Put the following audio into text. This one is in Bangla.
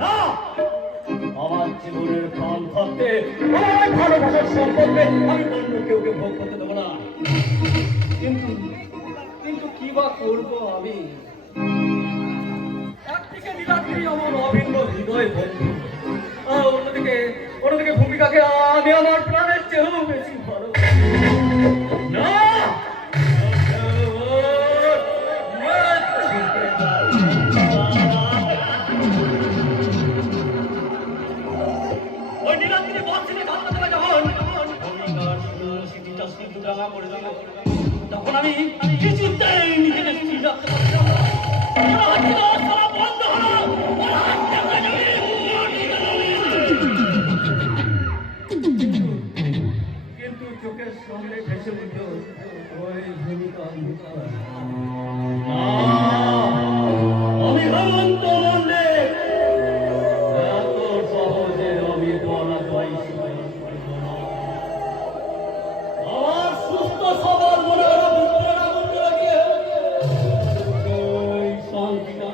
না, আমার জীবনের প্রাণ থাকতে আমার ভালোবাসার সম্পর্কে আমি অন্য কেউকে ভোগ করতে দেবো না। কিন্তু কিন্তু কি বা করবো আমি? একদিকে নীলাদ্রি আমার অভিন্ন হৃদয় বন্ধু, আর অন্যদিকে ভূমিকাকে আমি আমার প্রাণের চেয়েও বেশি ভালো। না, ওই নীলাদ্রি বলছিলে ঘটনা দেবে যখন ভূমিকার স্মৃতিটা সিন্ধু রাঙা করে দিল, তখন আমি কিছুতেই নিজেকে স্থির রাখতে পারছিলাম না। বন্ধ হলো, কিন্তু চোখের সামনে ভেসে উঠল ওই ভূমিকা। আমি হেমন্ত মল্লিক, এত সহজে আমি পরাজয় স্বীকার করব না। আমার সুস্থ সবল মনের ভিতরে আগুন লাগিয়ে শান্তিটা